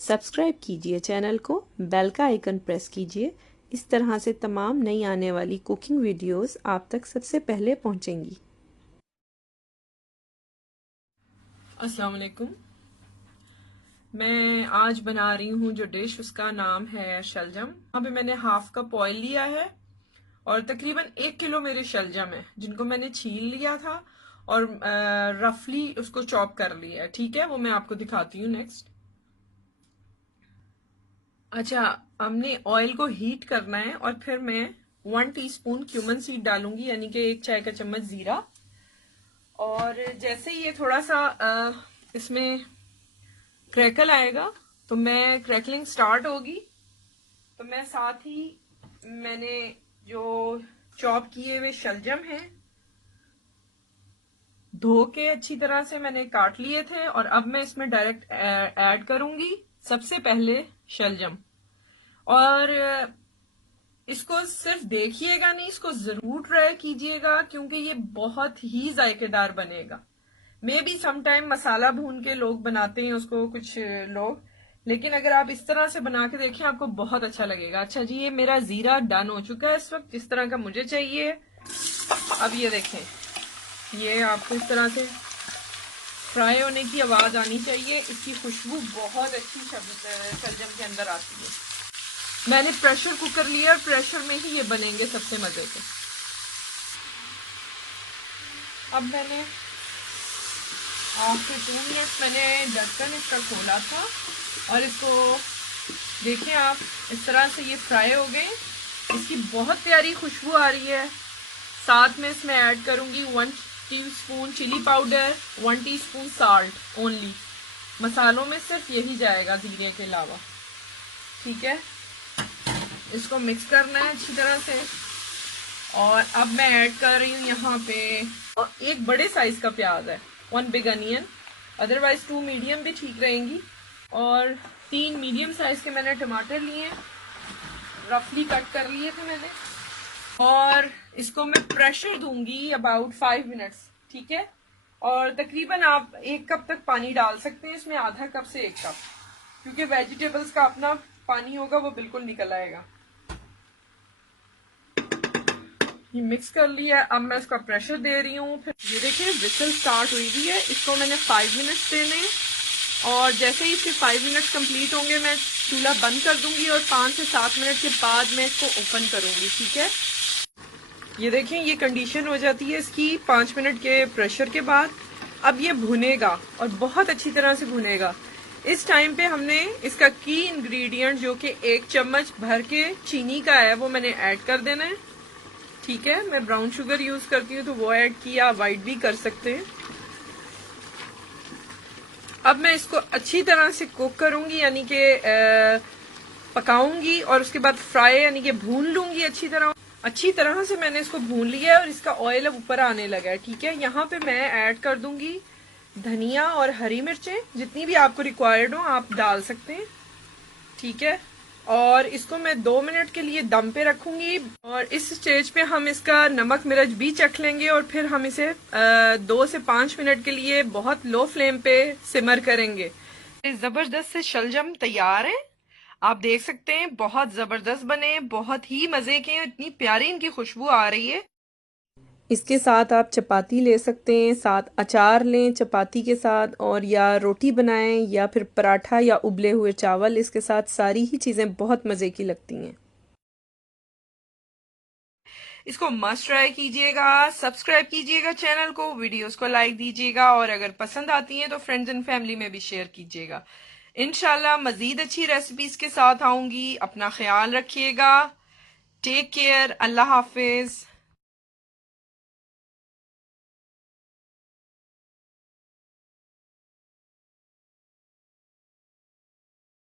Subscribe कीजिए channel को, bell का आइकन प्रेस कीजिए। इस तरह से तमाम नई आने वाली कुकिंग वीडियोस आप तक सबसे पहले पहुंचेंगी। अस्सलाम वालेकुम। मैं आज बना रही हूँ जो डिश, उसका नाम है शलजम। यहाँ पे मैंने हाफ कप ऑयल लिया है और तकरीबन 1 किलो मेरे शलजम है जिनको मैंने छील लिया था और रफली उसको चॉप कर लिया है। ठीक है, वो मैं आपको दिखाती हूँ नेक्स्ट। अच्छा, हमने ऑयल को हीट करना है और फिर मैं 1 टीस्पून क्यूमन सीड डालूंगी, यानी कि 1 चाय का चम्मच जीरा। और जैसे ही ये थोड़ा सा इसमें क्रैकल आएगा तो मैं क्रैकलिंग स्टार्ट होगी तो मैं साथ ही मैंने जो चॉप किए हुए शलजम हैं धो के अच्छी तरह से मैंने काट लिए थे और अब मैं इसमें डायरेक्ट ऐड करूंगी सबसे पहले शलजम। और इसको सिर्फ देखिएगा नहीं, इसको जरूर ट्राई कीजिएगा क्योंकि ये बहुत ही जायकेदार बनेगा। मे बी समटाइम मसाला भून के लोग बनाते हैं उसको, कुछ लोग, लेकिन अगर आप इस तरह से बना के देखें आपको बहुत अच्छा लगेगा। अच्छा जी, ये मेरा जीरा डन हो चुका है इस वक्त, जिस तरह का मुझे चाहिए। अब ये देखें, ये आपको इस तरह से फ्राई होने की आवाज आनी चाहिए। इसकी खुशबू बहुत अच्छी शलजम के अंदर आती है। मैंने प्रेशर कुकर लिया और प्रेशर में ही ये बनेंगे सबसे मजे के। अब मैंने आफ्टर 2 मिनट्स मैंने ढक्कन इसका खोला था और इसको देखें आप, इस तरह से ये फ्राई हो गए। इसकी बहुत प्यारी खुशबू आ रही है। साथ में इसमें ऐड करूंगी 1 teaspoon chilli powder, 1 teaspoon salt only. मसालों में सिर्फ यही जाएगा जीरे के अलावा। ठीक है, इसको मिक्स करना है अच्छी तरह से। और अब मैं ऐड कर रही हूँ यहाँ पे एक बड़े साइज का प्याज है, 1 बिग अनियन, अदरवाइज 2 मीडियम भी ठीक रहेंगी। और 3 मीडियम साइज के मैंने टमाटर लिए, रफली कट कर लिए थे मैंने। और इसको मैं प्रेशर दूंगी अबाउट 5 मिनट्स। ठीक है, और तकरीबन आप 1 कप तक पानी डाल सकते हैं इसमें, आधा कप से 1 कप, क्योंकि वेजिटेबल्स का अपना पानी होगा वो बिल्कुल निकल आएगा। ये मिक्स कर लिया। अब मैं इसका प्रेशर दे रही हूँ। फिर ये देखिए विसल स्टार्ट हुई हुई है। इसको मैंने 5 मिनट्स देने और जैसे ही इसके 5 मिनट्स कंप्लीट होंगे मैं चूल्हा बंद कर दूंगी और 5 से 7 मिनट के बाद मैं इसको ओपन करूंगी। ठीक है, ये देखें ये कंडीशन हो जाती है इसकी 5 मिनट के प्रेशर के बाद। अब ये भुनेगा और बहुत अच्छी तरह से भुनेगा। इस टाइम पे हमने इसका की इंग्रेडिएंट जो कि 1 चम्मच भर के चीनी का है वो मैंने ऐड कर देना है। ठीक है, मैं ब्राउन शुगर यूज करती हूँ तो वो ऐड किया, वाइट भी कर सकते हैं। अब मैं इसको अच्छी तरह से कुक करूंगी, यानी कि पकाऊंगी और उसके बाद फ्राई यानी कि भून लूंगी अच्छी तरह से मैंने इसको भून लिया है और इसका ऑयल अब ऊपर आने लगा है। ठीक है, यहाँ पे मैं ऐड कर दूंगी धनिया और हरी मिर्चें, जितनी भी आपको रिक्वायर्ड हो आप डाल सकते हैं। ठीक है, और इसको मैं 2 मिनट के लिए दम पे रखूंगी और इस स्टेज पे हम इसका नमक मिर्च भी चख लेंगे और फिर हम इसे 2 से 5 मिनट के लिए बहुत लो फ्लेम पे सिमर करेंगे। जबरदस्त से शलजम तैयार है, आप देख सकते हैं बहुत जबरदस्त बने, बहुत ही मजे के हैं, इतनी प्यारी इनकी खुशबू आ रही है। इसके साथ आप चपाती ले सकते हैं, साथ अचार लें चपाती के साथ, और या रोटी बनाएं या फिर पराठा या उबले हुए चावल, इसके साथ सारी ही चीज़ें बहुत मज़े की लगती हैं। इसको मस्ट ट्राई कीजिएगा, सब्सक्राइब कीजिएगा चैनल को, वीडियोस को लाइक दीजिएगा और अगर पसंद आती हैं तो फ्रेंड्स एंड फैमिली में भी शेयर कीजिएगा। इंशाल्लाह मजीद अच्छी रेसिपीज के साथ आऊंगी। अपना ख्याल रखिएगा। टेक केयर, अल्लाह हाफिज।